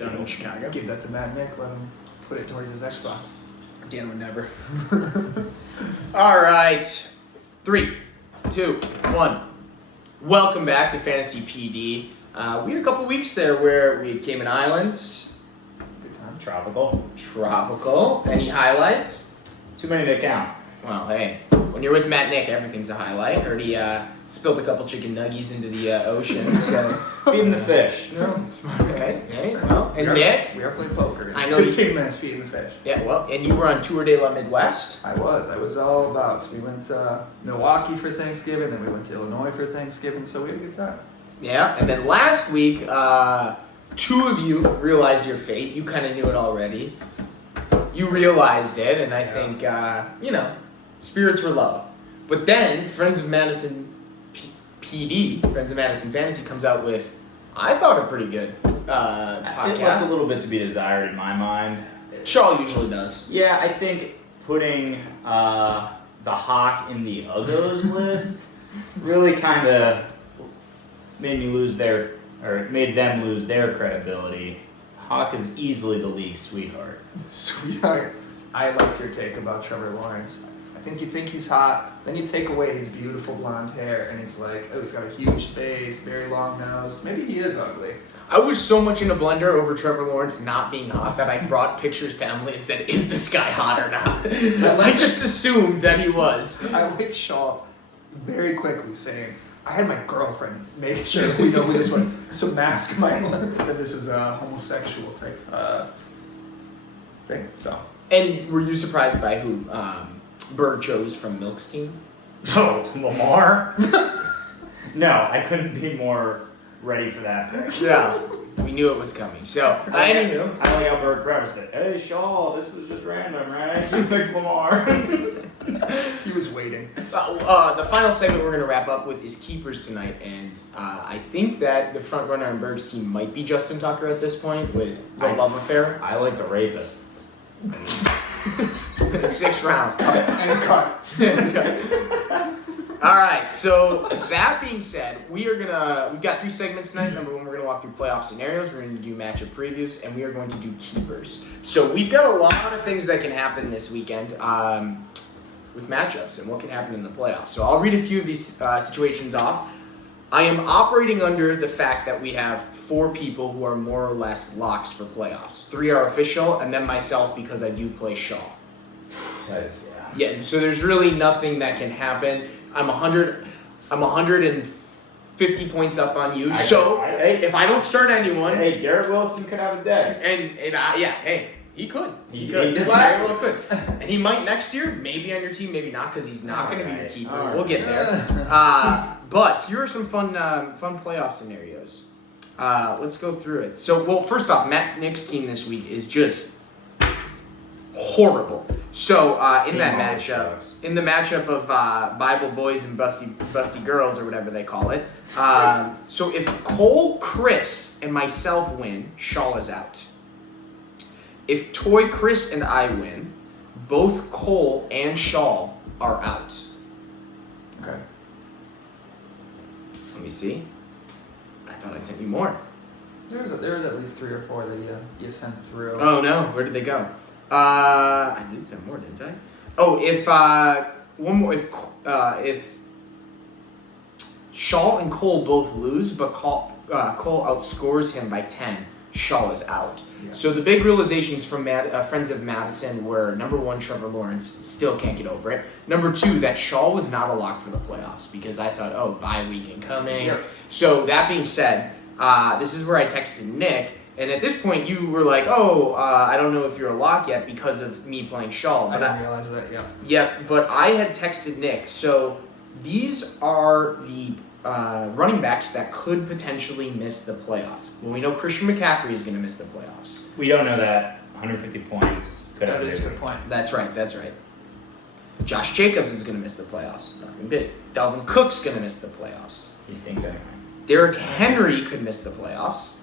down in Chicago. Give that to Matt Nick. Let him put it towards his Xbox. Dan would never. All right. 3, 2, 1. Welcome back to Fantasy PD. We had a couple weeks there where we had Cayman Islands. Good time. Tropical. Any highlights? Too many to count. Well, hey, when you're with Matt Nick, everything's a highlight. Heard he spilled a couple chicken nuggies into the ocean, so... Feeding the fish. No, smart. Hey, well, and Nick? We are playing poker. I know you- 15 minutes feeding the fish. Yeah, well, and you were on Tour de la Midwest? I was all about. We went to Milwaukee for Thanksgiving, then we went to Illinois for Thanksgiving, so we had a good time. Yeah, and then last week, 2 of you realized your fate. You kind of knew it already. You realized it, and I think, spirits were low. But then, Friends of Madison PD, Friends of Madison Fantasy, comes out with, I thought, a pretty good It left a podcast. little bit to be desired in my mind. Shaw usually does. Yeah, I think putting the Hawk in the Uggos list really kind of made them lose their credibility. Hawk is easily the league's sweetheart. Sweetheart, I liked your take about Trevor Lawrence. I think you think he's hot, then you take away his beautiful blonde hair, and he's like, oh, he's got a huge face, very long nose. Maybe he is ugly. I was so much in a blender over Trevor Lawrence not being hot that I brought pictures to Emily and said, is this guy hot or not? I just assumed that he was. I like Shaw very quickly saying, I had my girlfriend make sure we know who this was. So mask my that this is a homosexual type thing. So And were you surprised by who Bird chose from Milk's team? Oh, Lamar? No, I couldn't be more ready for that pick. Yeah, we knew it was coming. So, anywho. I like how Bird prefaced it. Hey, Shaw, this was just random, right? You picked Lamar. he was waiting. The final segment we're going to wrap up with is keepers tonight, and I think that the front runner on Bird's team might be Justin Tucker at this point with the love affair. I like the rapist. 6th round. And cut. All right. So that being said, we've got 3 segments tonight. Number 1, we're going to walk through playoff scenarios. We're going to do matchup previews, and we are going to do keepers. So we've got a lot of things that can happen this weekend with matchups and what can happen in the playoffs. So I'll read a few of these situations off. I am operating under the fact that we have 4 people who are more or less locks for playoffs. 3 are official, and then myself because I do play Shaw. That is, Yeah, so there's really nothing that can happen. I'm 150 points up on you. If I don't start anyone, Hey, Garrett Wilson could have a day. he could. He could. did He last very well could. And he might next year, maybe on your team, maybe not, because he's not going to be your keeper. All We'll right. get there. But here are some fun playoff scenarios. Let's go through it. So, first off, Matt Nick's team this week is just horrible. So in the matchup of Bible boys and busty girls or whatever they call it. So if Cole, Chris, and myself win, Shaw is out. If Toy, Chris, and I win, both Cole and Shaw are out. Okay. Let me see. I thought I sent you more. There was at least 3 or 4 that you sent through. Oh no, where did they go? I did send more, didn't I? Oh, if Shaw and Cole both lose, but Cole outscores him by 10, Shaw is out. Yeah. So the big realizations from Friends of Madison were, number 1, Trevor Lawrence, still can't get over it. Number 2, that Shaw was not a lock for the playoffs because I thought, bye week incoming. Yep. So that being said, this is where I texted Nick. And at this point, you were like, I don't know if you're a lock yet because of me playing Shaw. I But didn't realize that, yeah. Yep, but I had texted Nick. So these are the running backs that could potentially miss the playoffs. Well, we know Christian McCaffrey is going to miss the playoffs. We don't know that. 150 points could have That is a been. good point. That's right. Josh Jacobs is going to miss the playoffs. Nothing big. Dalvin Cook's going to miss the playoffs. He stinks anyway. Derrick Henry could miss the playoffs.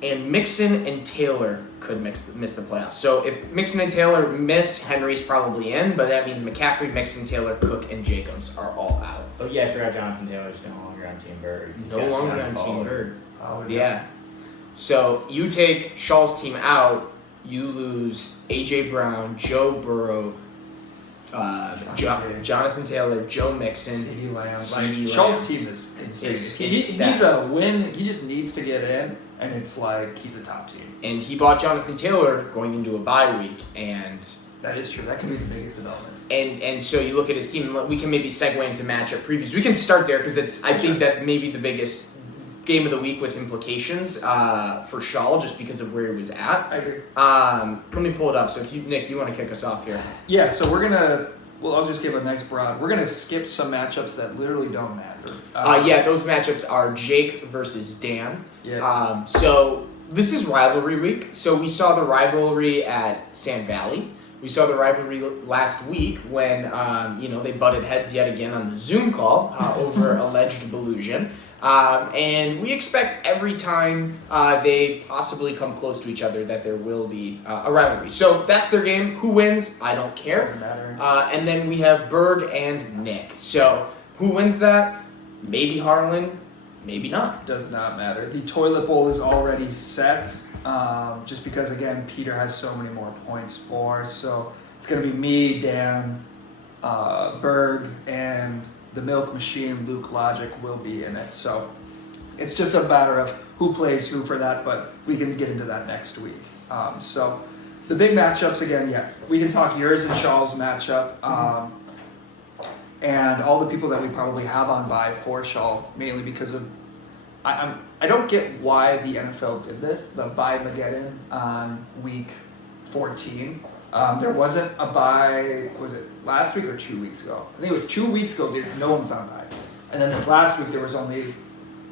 And Mixon and Taylor could miss the playoffs. So if Mixon and Taylor miss, Henry's probably in, but that means McCaffrey, Mixon, Taylor, Cook, and Jacobs are all out. Oh yeah, I forgot Jonathan Taylor's no longer on Team Bird. No longer on Team Bird. Oh, Yeah. So you take Shaw's team out, you lose A.J. Brown, Joe Burrow, Jonathan Taylor, Joe Mixon, CeeDee Lamb. CeeDee Shaw's Lamb. team is insane. Is He's a win. He just needs to get in, and it's like he's a top team. And he bought Jonathan Taylor going into a bye week, and That is true. That can be the biggest development. and so you look at his team. We can maybe segue into matchup previews. We can start there because I think that's maybe the biggest game of the week with implications for Shaw, just because of where he was at. I agree. Let me pull it up. So if Nick, you want to kick us off here? Yeah, so we're gonna. Well, I'll just give a nice broad. We're gonna skip some matchups that literally don't matter. Yeah, those matchups are Jake versus Dan. Yeah. So this is rivalry week. So we saw the rivalry at Sand Valley. We saw the rivalry last week when they butted heads yet again on the Zoom call over alleged collusion. And we expect every time they possibly come close to each other that there will be a rivalry. So that's their game. Who wins? I don't care. Doesn't matter. And then we have Berg and Nick. So who wins that? Maybe Harlan, maybe not. Does not matter. The toilet bowl is already set. Just because again, Peter has so many more points for. So it's gonna be me, Dan, Berg, and the milk machine, Luke Logic, will be in it. So it's just a matter of who plays who for that, but we can get into that next week. So the big matchups again, yeah, we can talk yours and Shaw's matchup, and all the people that we probably have on bye for Shaw, mainly because of I don't get why the NFL did this, the bye Mageddon on week 14. There wasn't a bye, was it last week or 2 weeks ago? I think it was 2 weeks ago, no one was on bye. And then this last week, there was only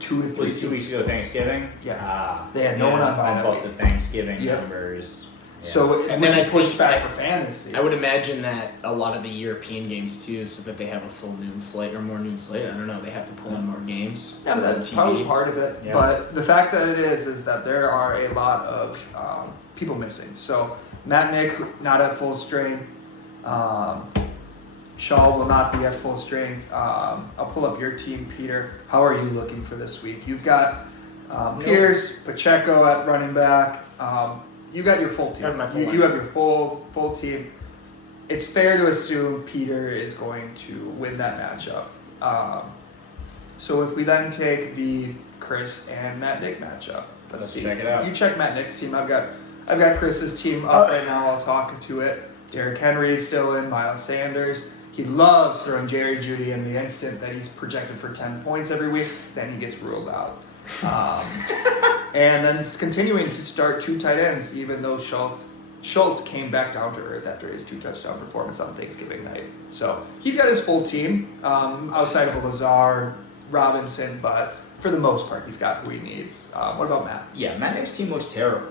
2 to 3 It was 2 weeks ago Thanksgiving? Yeah. They had no one on bye that Both week. the Thanksgiving Yep. numbers. Yeah. So, And and then then I pushed think- back for fantasy. I would imagine that a lot of the European games too, so that they have a full noon slate or more noon slate. I don't know. They have to pull in more games. Yeah, for that's TV. probably part of it. Yeah. But the fact that it is that there are a lot of people missing. So Matt Nick not at full strength. Shaw will not be at full strength. I'll pull up your team, Peter. How are you looking for this week? You've got Pierce, Pacheco at running back. You got your full team. I have my full You have your full team. It's fair to assume Peter is going to win that matchup. So if we then take the Chris and Matt Nick matchup, Let's see. check it out. You check Matt Nick's team. I've got Chris's team up right now. I'll talk to it. Derrick Henry is still in. Miles Sanders. He loves throwing Jerry Jeudy in the instant that he's projected for 10 points every week. Then he gets ruled out. And then it's continuing to start 2 tight ends, even though Schultz came back down to earth after his 2 touchdown performance on Thanksgiving night. So he's got his full team outside of Lazard, Robinson, but for the most part, he's got who he needs. What about Matt? Yeah, Matt Nick's team looks terrible.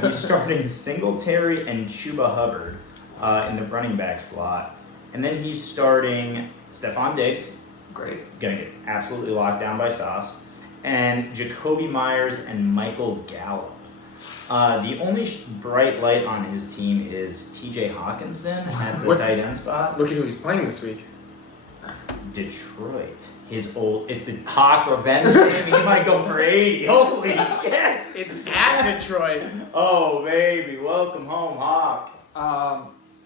He's starting Singletary and Chuba Hubbard in the running back slot. And then he's starting Stephon Diggs, Great. going to get absolutely locked down by Sauce, and Jacoby Myers and Michael Gallup. The only bright light on his team is T.J. Hawkinson at the What? tight end spot. Look at who he's playing this week. Detroit. It's the Hawk revenge game. He might go for 80. Holy shit! It's at Detroit. Oh, baby. Welcome home, Hawk.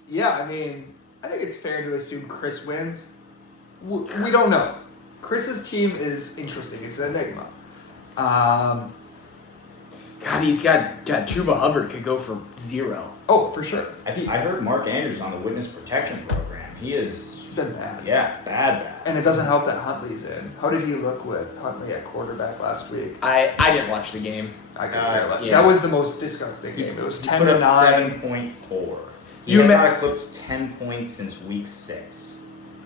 Yeah, I mean, I think it's fair to assume Chris wins. We don't know. Chris's team is interesting. It's an enigma. God, he's got Chuba Hubbard could go for 0. Oh, for sure. I heard Mark Andrews on the witness protection program. He is, It's been bad. yeah, bad. And it doesn't help that Huntley's in. How did he look with Huntley at quarterback last week? I didn't watch the game. I could care less. yeah. That was the most disgusting game. It was He 10 put to up 9. 7.4. He You has ma- not eclipsed 10 points since week 6.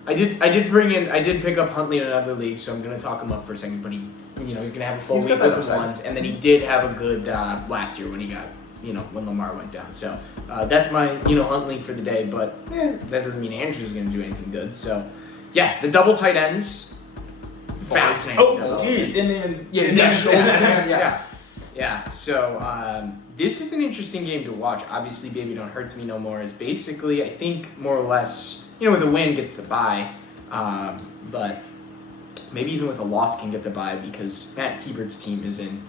I did pick up Huntley in another league, so I'm gonna talk him up for a second. But he's gonna have a full He's week got that with the upside. ones, and then he did have a good last year when he got when Lamar went down. So that's my Huntley for the day. But that doesn't mean Andrews is gonna do anything good. So yeah, the double tight ends, fascinating. Oh, geez, didn't even. Yeah. So this is an interesting game to watch. Obviously, Baby Don't Hurts Me No More is basically, I think, more or less, with a win gets the bye, but maybe even with a loss can get the bye because Matt Hebert's team is in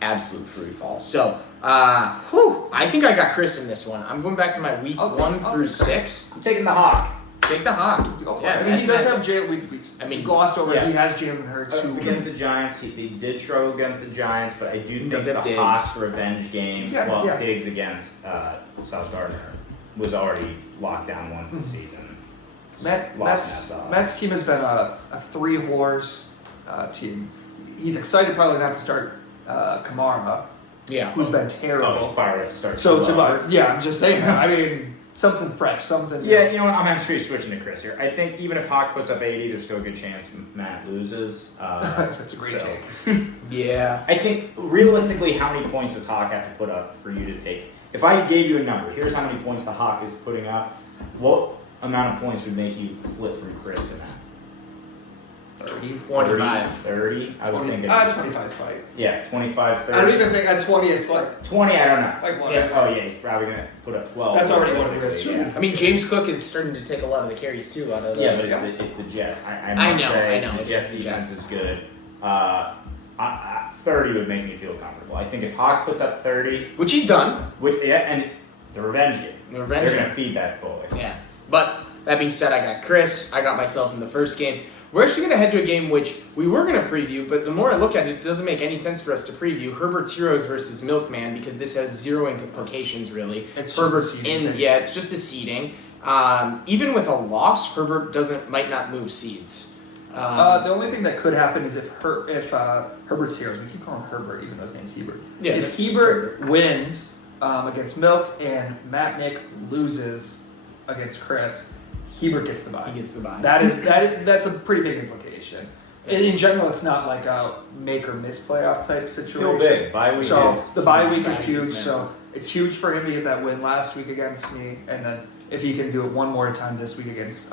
absolute free fall. So, I think I got Chris in this one. I'm going back to my week I'll take 1 through Chris. 6. I'm taking the Hawk. Take the Hawk. Go for Yeah, it. I mean, he that's does nice. have Jalen. We glossed over. Yeah. He has Jalen Hurts. Who Against the Giants, they did struggle against the Giants, but I do think does the have Diggs. Hawks revenge game, Yeah. Diggs against Sauce Gardner, was already locked down once the season. Matt's team has been a 3-horse team. He's excited probably not to start Kamara, Yeah. who's been Oh, terrible. he's fired up to start. So slow. I'm just saying that. I mean, something fresh, something. Yeah, you know what? I'm actually switching to Chris here. I think even if Hawk puts up 80, there's still a good chance Matt loses. That's a great take. Yeah. I think realistically, how many points does Hawk have to put up for you to take? If I gave you a number, here's how many points the Hawk is putting up. What amount of points would make you flip from Chris to Matt? 25. 30? I was thinking. 25 fight. Yeah, 25, 30. I don't even think at 20 it's like 20, I don't know. Like what? Yeah. Oh, yeah, he's probably going to put up 12. That's already one of the realistically, risks. yeah. I mean, James Cook is starting to take a lot of the carries too out of the. Yeah, but it's the Jets. I must know, say I know, the it's Jets the defense Jets. is good. 30 would make me feel comfortable. I think if Hawk puts up 30, Which he's done. and the revenge game, The revenge they're game. going to feed that boy. Yeah. But that being said, I got Chris. I got myself in the first game. We're actually going to head to a game which we were going to preview, but the more I look at it, it doesn't make any sense for us to preview. Herbert's Heroes versus Milkman, because this has zero implications, really. It's just Herbert's a seeding in, thing. yeah, it's just a seeding. Even with a loss, Herbert might not move seeds. the only thing that could happen is if Herbert's Heroes, we keep calling him Herbert even though his name's Hebert. Yeah, if it's Hebert wins against Milk and Matt Nick loses against Chris, Hebert gets the bye. He gets the bye. That's a pretty big implication. In general, it's not like a make or miss playoff type situation. Still big. Bye week So is. the bye week Bye is week huge. is So massive. it's huge for him to get that win last week against me, and then if he can do it one more time this week against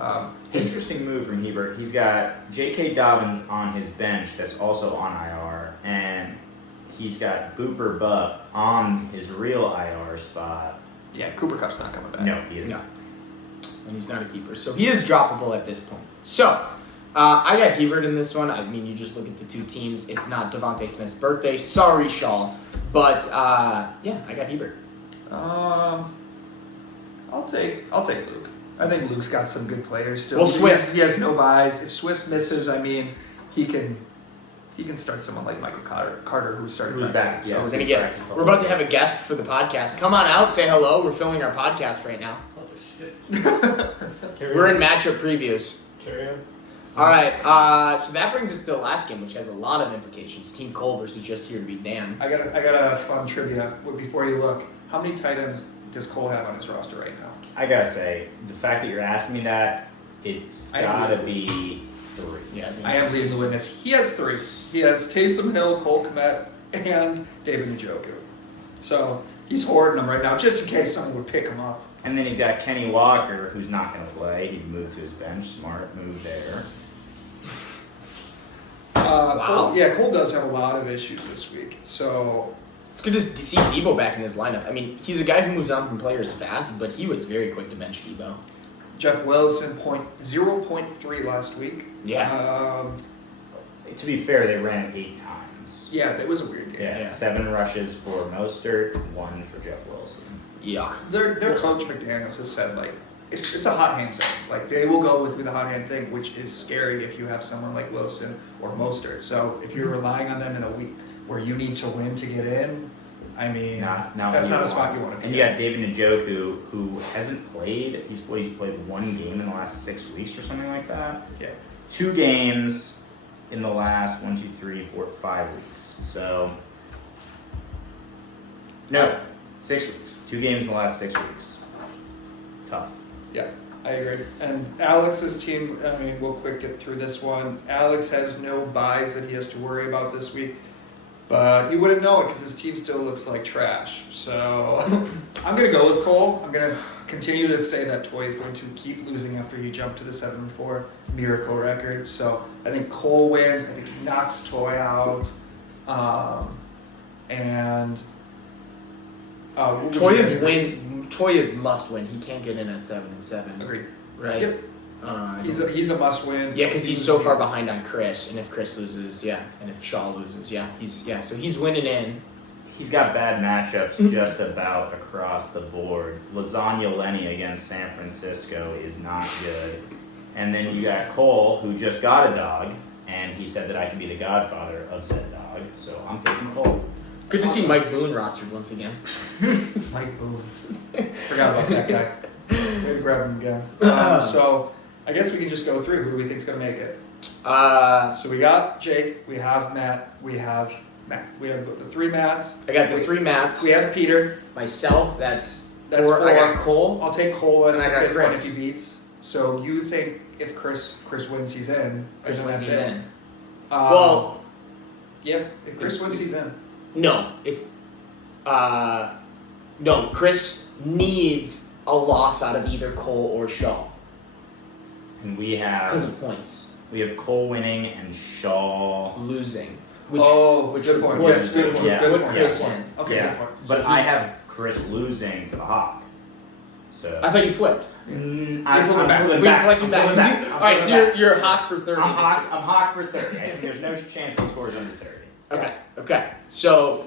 his. Interesting move from Hebert. He's got J.K. Dobbins on his bench that's also on IR, and he's got Booper Bupp on his real IR spot. Yeah, Cooper Cup's not coming back. No, he is No. not. And he's not a keeper. So he is droppable at this point. So, I got Hebert in this one. I mean, you just look at the two teams. It's not Devontae Smith's birthday. Sorry, Shaw. But, yeah, I got Hebert. I'll take Luke. I think Luke's got some good players still. Well, Swift. He has no buys. If Swift misses, I mean, he can start someone like Michael Carter who started. Who's practice. back, yeah. So So we're he's gonna practiced a we're about to little have a guest for the podcast. Come on out, say hello. We're filming our podcast right now. Oh shit. We're in matchup previews. Carry on. All right, so that brings us to the last game, which has a lot of implications. Team Cole versus Just Here to Be Dan. I got a fun trivia. Before you look, how many tight ends does Cole have on his roster right now? I gotta say, the fact that you're asking me that, it's I am gotta leading. be 3. Yeah, I am leading the witness. He has 3. He has Taysom Hill, Cole Kmet, and David Njoku. So he's hoarding them right now, just in case someone would pick him up. And then he's got Kenny Walker, who's not gonna play. He's moved to his bench. Smart move there. Wow. Cole does have a lot of issues this week. So It's good to see Debo back in his lineup. I mean, he's a guy who moves on from players fast, but he was very quick to bench Debo. Jeff Wilson 0.3 last week. Yeah. To be fair, they ran it 8 times. Yeah, that was a weird game. Yeah, 7 rushes for Mostert, 1 for Jeff Wilson. Yuck. Their coach McDaniels has said like it's a hot hand thing. Like they will go with the hot hand thing, which is scary if you have someone like Wilson or Mostert. So if you're relying on them in a week where you need to win to get in, I mean, that's not a spot you want to be. And you got David Njoku, who hasn't played. He's played 1 game in the last 6 weeks or something like that. Yeah. 2 games in the last 1, 2, 3, 4, 5 weeks. So no, 6 weeks. 2 games in the last 6 weeks. Tough. Yeah, I agree. And Alex's team, I mean, we'll quick get through this one. Alex has no buys that he has to worry about this week, but you wouldn't know it because his team still looks like trash. So I'm going to go with Cole. I'm going to continue to say that Toy is going to keep losing after he jumped to the 7-4 miracle record. So I think Cole wins. I think he knocks Toy out. Toy is must win. He can't get in at 7-7. Agreed. Right? Yep. He's a must win. Yeah, because he's so far behind on Chris, and if Chris loses, yeah, and if Shaw loses, yeah, so he's winning in. he's got bad matchups just about across the board. Lasagna Lenny against San Francisco is not good. And then you got Cole, who just got a dog, and he said that I could be the godfather of said dog. So I'm taking Cole. Good to see Mike Boone rostered once again. Mike Boone. Forgot about that guy. Way to grab him again. So I guess we can just go through. Who do we think's gonna make it? So we got Jake. We have Matt. We have Matt. We have the three Matts. I got the three Matts. We have Peter. Myself, that's That's four. four. I got Cole. I'll take Cole as And the I got fifth one if Chris. he beats. So you think if Chris wins, he's in. Chris and then wins, that's he's it. in. Well, yeah. If Chris wins, he's in. No, no, Chris needs a loss out of either Cole or Shaw And we because have of points. Cole winning and Shaw. Losing. Good point. would- Yes, good point. yeah, Good would point. Chris Good win. point. Okay, Yeah. good point. But So I have Chris losing to the Hawk. So I thought you flipped. I'm flipping back. flipping We're back. flipping I'm back. flipping back. I'm Alright, so flipping back. you're hot for 30 I'm this hot. year. I'm hot for 30. I think there's no chance he scores under 30. Okay. So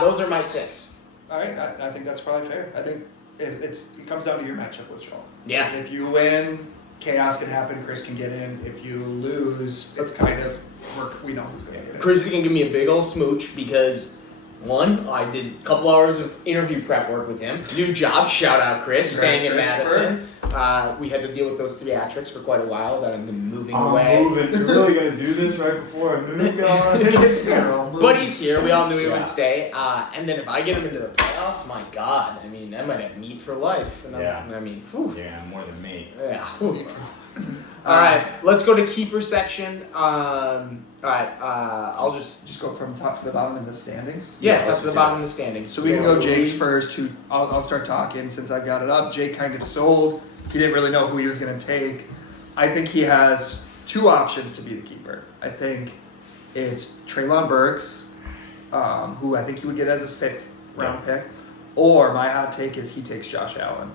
those are my 6. All right, I think that's probably fair. I think it comes down to your matchup with Shaw. Yeah. If you win, chaos can happen. Chris can get in. If you lose, it's kind of we know who's going to get in. Chris is gonna give me a big old smooch because one, I did a couple hours of interview prep work with him. New job, shout out Chris, staying in Congrats, Madison. We had to deal with those theatrics for quite a while that I've been moving away. moving. You're really gonna do this right before I move, God? But he's here. We all knew he Yeah. would stay. And then if I get him into the playoffs, my God, I mean, I might have meat for life. And Yeah. I mean, whew. Yeah, more than me. Yeah. Whew. All right, let's go to keeper section. All right, I'll just go from top to the bottom in the standings. top to the bottom of the standings. So we can go Jake's first. Who I'll start talking since I got it up. Jake kind of sold. He didn't really know who he was going to take. I think he has two options to be the keeper. I think it's Treylon Burks, who I think he would get as a 6th round pick, or my hot take is he takes Josh Allen.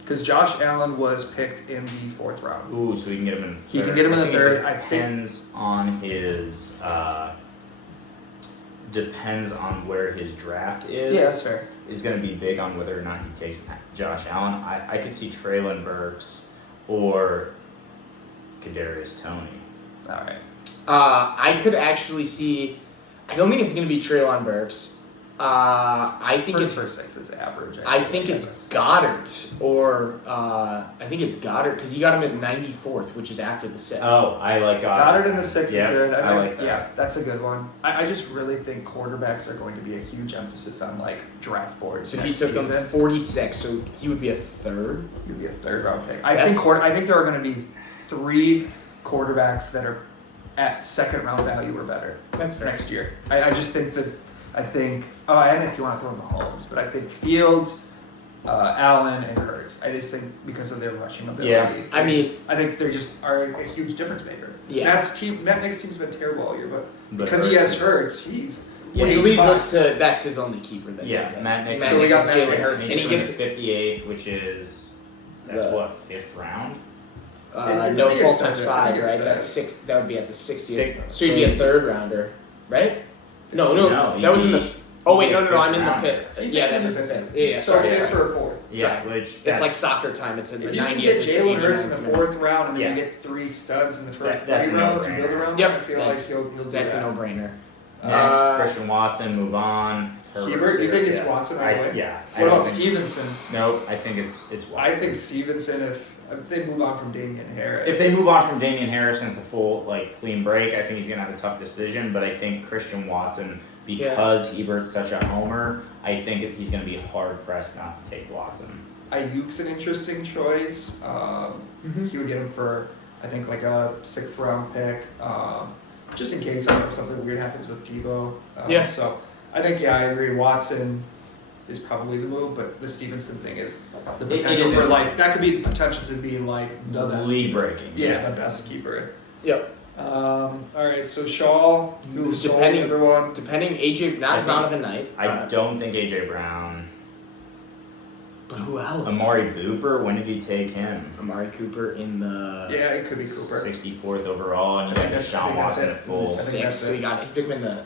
Because Josh Allen was picked in the 4th round. Ooh, so we can get him in the third. He can get him in the think third. It I think depends on his. Depends on where his draft is. yeah, that's fair. Is going to be big on whether or not he takes Josh Allen. I could see Treylon Burks or Kadarius Toney. All right. I could actually see. I don't think it's going to be Treylon Burks. I think Burks it's. for 6 is average. I think it's Goddard or I think it's Goddard because you got him at 94th, which is after the 6th. Oh, I like Goddard in the 6th Yeah, is good. I like that. Yeah, that's a good one. I just really think quarterbacks are going to be a huge emphasis on like draft boards. So he next took him season. 46, so he would be a 3rd. He'd be a 3rd round pick. That's- I think there are going to be 3 quarterbacks that are at 2nd round value or better That's fair. next year. I just think that and if you want to throw in Mahomes, but I think Fields, Allen, and Hurts. I just think because of their rushing ability. Yeah. I mean- I think they just are a huge difference maker. Yeah. Matt Nick's team's been terrible all year, but But because he has is- Hurts, he's Which leads us to that's his only keeper. That Yeah, he did. Matt Nick. So we got is Matt Jalen Nick. Hurts, and he gets 58th, which is that's The- what 5th round. I no think it 12 says times it. I 5, think it right? says That's it. 6. That would be at the 60th. Six- So he'd be a 3rd rounder, right? No, No, that was in the. he'd Oh wait, be no, a no, I'm fifth in the rounder. 5th. He Yeah, picked him that's in the the 5th. fifth. Yeah, so sorry. in sorry. for a 4th. Yeah, which It's that's, like soccer time. It's in the If you can 90th. get it's the Jalen Hurts in the 89th. 4th round and then Yeah. you get 3 studs in the first That's 3 a rounds and no-brainer. build around Yep, them, I feel like that's- he'll do That's a that. no-brainer. next Christian Watson, move on. It's Herbert. Hebert, you think it's Yeah. Watson all the way? Yeah. I What don't about think- Stevenson? Nope, I think it's Watson. I think Stevenson, if they move on from Damian Harris. If they move on from Damian Harris and it's a full clean break, I think he's gonna have a tough decision. But I think Christian Watson, because Hebert's such a homer, I think he's gonna be hard pressed not to take Watson. Ayuk's an interesting choice. He would get him for, I think, like a 6th round pick, just in case something weird happens with Debo. Yeah. So I think, I agree. Watson is probably the move, but the Stevenson thing is the It potential is for interesting. that could be the potential to be like the best League keeper. breaking. Yeah, the best keeper. Yep. All right, so Shaw, who's Depending- everyone. Depending, AJ, not I think- Zonovan Knight. I don't think AJ Brown. But who else? Amari Booper, when did he take him? Amari Cooper in the. Yeah, it could be Cooper. 64th overall, and I you think got that's- I Deshaun think that's Watson it. at full. I think 6th. that's So it. he took him in the.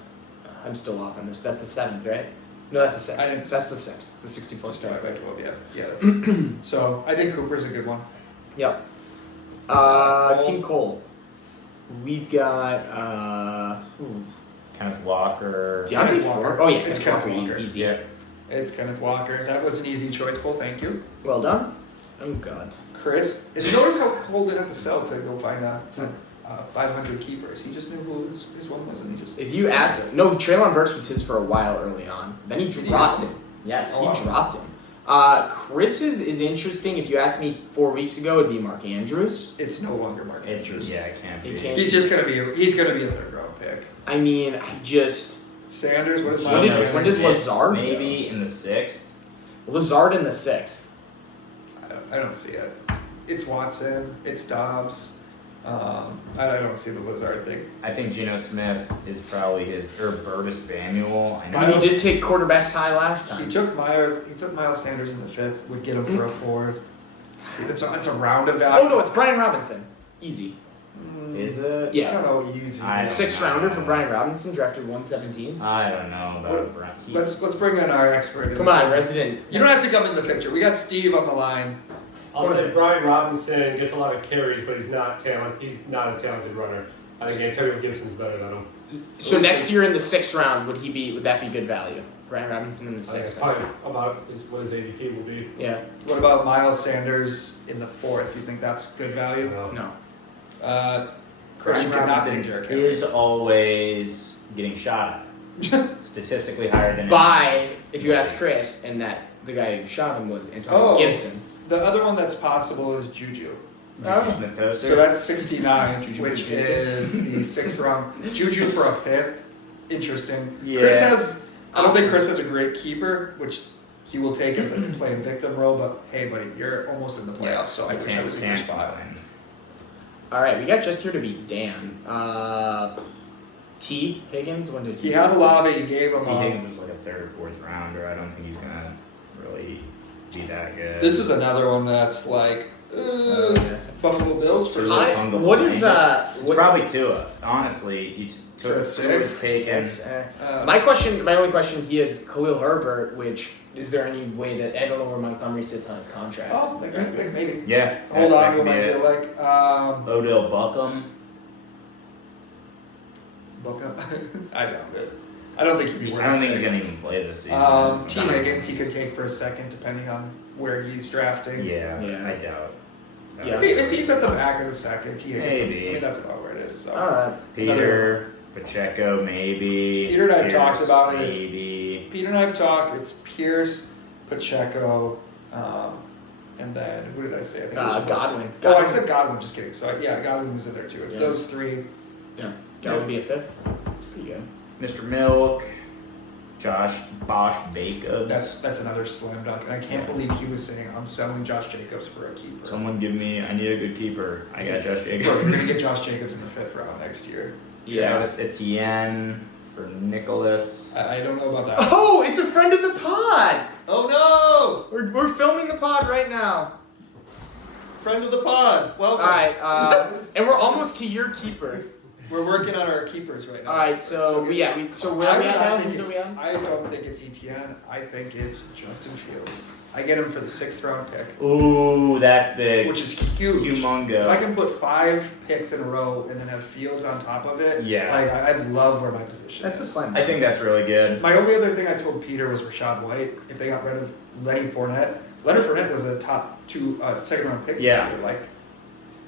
I'm still off on this. That's the 7th, right? No, that's the I didn't- 6th. That's the 6th. The 64 Divided strike. by 12, yeah. That's, so I think Cooper's a good one. Yep. Cole. Team Cole. We've got Kenneth Walker. Deontay Kenneth Walker. Ford. Oh yeah, It's Kenneth Kenneth Walker. Walker. Easy. Yeah. It's Kenneth Walker. That was an easy choice, Cole. Thank you. Well done. Oh god. Chris. Did you notice how Cole didn't have to sell to go find 500 keepers? He just knew who his one was, and he just. If you ask, no, Traylon Burks was his for a while early on. Then he dropped him. Yes, Oh, he wow. dropped him. Chris's is interesting. If you asked me 4 weeks ago, it'd be Mark Andrews. It's no longer Mark It's Andrews. yeah, it can't It be. can't- He's just gonna be. He's gonna be a third round pick. I mean, I just Sanders. What is When Miles did- Sanders? when does Lazard go? Maybe in the 6th. Lazard in the 6th. I don't see it. It's Watson. It's Dobbs. I don't see the Lazard thing. I think Geno Smith is probably his, or Burtis Samuel. I know. I mean, he did take quarterbacks high last He time. took Miles Sanders in the 5th. Would get him for a 4th. That's a round of value. Oh no, it's Brian Robinson. Easy. Is it? Yeah. I don't know. Easy. I- 6th rounder for Brian Robinson, drafted 117. I don't know about Brown. Let's bring in our expert. Come on, resident. You don't have to come in the picture. We got Steve on the line. I'll say Brian Robinson gets a lot of carries, but he's not talented. He's not a talented runner. I think Antonio Gibson's better than him. So next year in the 6th round, would that be good value? Brian Robinson in the I think 6th. probably about what his ADP will be. Yeah. What about Miles Sanders in the 4th? You think that's good value? No. Christian Brian cannot take Robinson Derrick Henry. is always getting shot at. Statistically higher than By, anyone else. if you ask Chris, and that the guy who shot him was Antonio Oh. Gibson. The other one that's possible is Juju. Juju Smith-Toaster. So that's 69, Juju which Smith-Schuster. is the 6th round. Juju for a 5th. Interesting. Yeah. Chris has. I don't think Chris has a great keeper, which he will take as a playing victim role. But hey, buddy, you're almost in the playoffs, so I wish I was in your spot. complain. All right, we got just here to be Dan. T. Higgins. When does He had Olave. You gave him. T. Higgins was like a 3rd or 4th rounder. I don't think he's gonna really be that good. This is another one that's like yes. Buffalo Bills for It's I- Tunga what Blaine. is, It's what- probably Tua. Honestly, you So took six? taken. My only question, he has Khalil Herbert, which is there any way that I don't know where Montgomery sits on his contract? Oh, maybe. Yeah. Hold that on to could him. be I it. feel like Odell Beckham. book up. I doubt it. I don't think he'd be worth. I don't think he's 6. gonna even play this season. T. Higgins, he could take for a second, depending on where he's drafting. Yeah, Yeah. I doubt. Yeah. If he's at the back of the second, T. Higgins. Maybe. I mean, that's about where it is. So. Peter, Pacheco, maybe. Peter and I Pierce, talked about it. It's- Maybe. Peter and I have talked. It's Pierce, Pacheco, and then who did I say? I think it was Godwin. Oh, I said Godwin. Just kidding. So yeah, Godwin was in there too. It's Yeah. those 3. That would be a 5th. That's pretty good. Mr. Milk, Josh Bosch Jacobs. That's another slam dunk. And I can't believe he was saying I'm selling Josh Jacobs for a keeper. Someone give me. I need a good keeper. I got Josh Bro, you're gonna Jacobs. get Josh Jacobs in the 5th round next year. Travis Etienne for Nicholas. I don't know about that. Oh, it's a friend of the pod. Oh We're filming the pod right now. no! Friend of the pod. All Welcome. right, and we're almost to your keeper. We're working on our keepers right now. All right, so where I are we do at not now? think Who's are we on? I don't think it's Etienne. I think it's Justin Fields. I get him for the 6th round pick, Ooh, that's big. which is huge. Humongo. If I can put 5 picks in a row and then have Fields on top of it, Yeah. like I love where my position That's a is. slam. I think that's really good. My only other thing I told Peter was Rashad White. If they got rid of Lenny Fournette, Leonard Fournette was a top 2 second round pick Yeah. this year. Like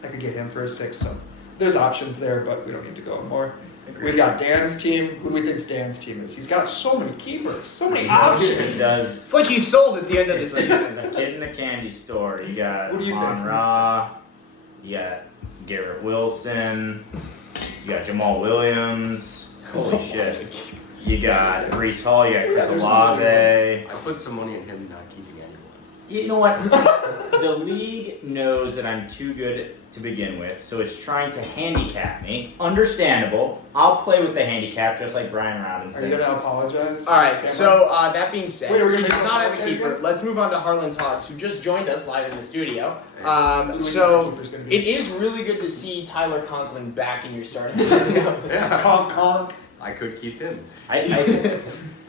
I could get him for a 6. So there's options there, but we don't need to go more. We've got Dan's team. Who do we think Dan's team is? He's got so many keepers, so many He options. does. It's like he sold at the end of the It's like season. a kid in a candy store. You got What do you think? Amon Ra, you got Garrett Wilson, you got Jamal Williams. Holy shit. You got Brees Hall, you got Chris there's Olave. I put some money in him not keeping anyone. You know what? The league knows that I'm too good to begin with, so it's trying to handicap me. Understandable. I'll play with the handicap just like Brian Are you Robinson. gonna apologize? All right, Cameron? so that being said, Wait, we're gonna he's do not at a the keeper. again? Let's move on to Harlan's Hogs, who just joined us live in the studio. Who do we think our So keeper's gonna be? it is really good to see Tyler Conklin back in your starting lineup. Yeah. Conk. I could keep him.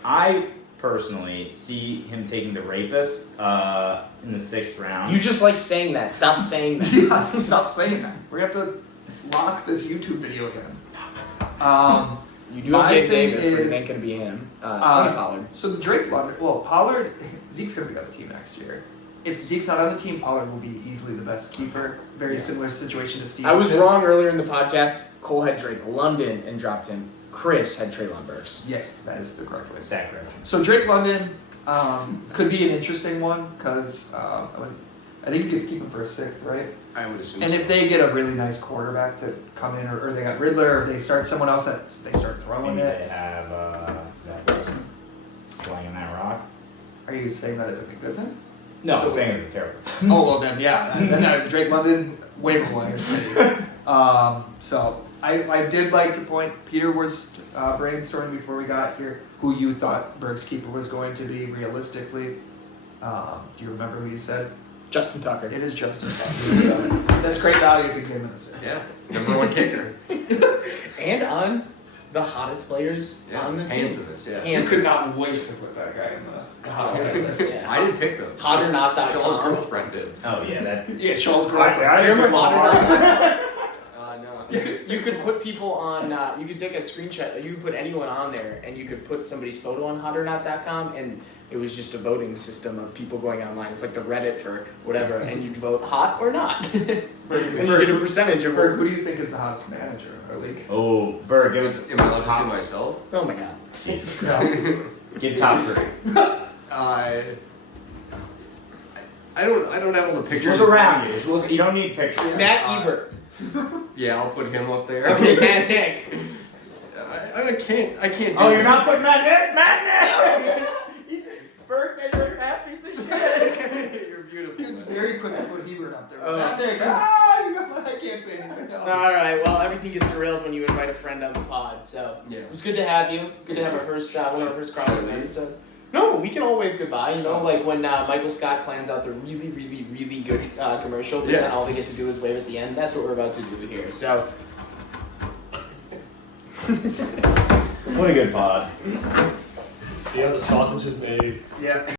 I personally see him taking the rapist in the 6th round. You just like saying that. Stop saying that. Yeah, stop saying that. We're gonna have to lock this YouTube video again. You do My have Gabe thing Davis, but is- it ain't gonna be him. Tony Pollard. So the Drake London, well, Pollard, Zeke's gonna be on the team next year. If Zeke's not on the team, Pollard will be easily the best keeper. Very Yeah. similar situation to Steve. I was wrong earlier in the podcast. Cole had Drake London and dropped him. Chris had Treylon Burks. Yes, that is the correct way. With that correction. So Drake London could be an interesting one because I think you could keep him for a 6th, right? I would assume. And so. if they get a really nice quarterback to come in, or they got Riddler, or they start someone else that they start throwing Maybe it. they have Zach Wilson slinging that rock. Are you saying that as a good thing? No, So- I'm saying it's a terrible. Oh well, then yeah, then Drake London way more in your city. So I did like your point. Peter was brainstorming before we got here who you thought Berg's keeper was going to be realistically. Do you remember who you said? Justin Tucker. It is Justin. So, that's great value if you came in the 6th. Yeah, #1 kicker. And on the hottest players Yeah, on the team. handsomest. Yeah. You could not wait to put that guy in the. Oh, yeah. I didn't pick them. Hotornot.com. Shaw's girlfriend did. Oh yeah, that. Yeah, Shaw's I girlfriend. Do you remember didn't Hotornot.com? No. You could put people on. You could take a screenshot. You could put anyone on there, and you could put somebody's photo on Hotornot.com, and it was just a voting system of people going online. It's like the Reddit for whatever, and you'd vote hot or not, and you get a percentage of. Berg, who do you think is the hottest manager in our league? Oh, Berg, give us. Am I allowed to see myself? Oh my god. Give top 3. I don't have all the pictures. Just look around you. Just look. You don't need pictures. Matt Ebert. Yeah, I'll put him up there. Okay, Matt Nick. I can't. I can't. Do Oh, you're this. not putting Matt Nick. Matt Nick. He's Berg said you're a fat piece of shit. You're beautiful. He was very quick to put Hebert up there. Oh. Not Nick. I can't say anything else. All right. Well, everything gets derailed when you invite a friend on the pod. So Yeah. it was good to have you. Good to have our first one of our first crossover episodes. No, we can all wave goodbye. You know, like when Michael Scott plans out the really, really, really good commercial, but then all they get to do is wave at the end. That's what we're about to do here. So. What a good pod. See how the sausage is made. Yeah.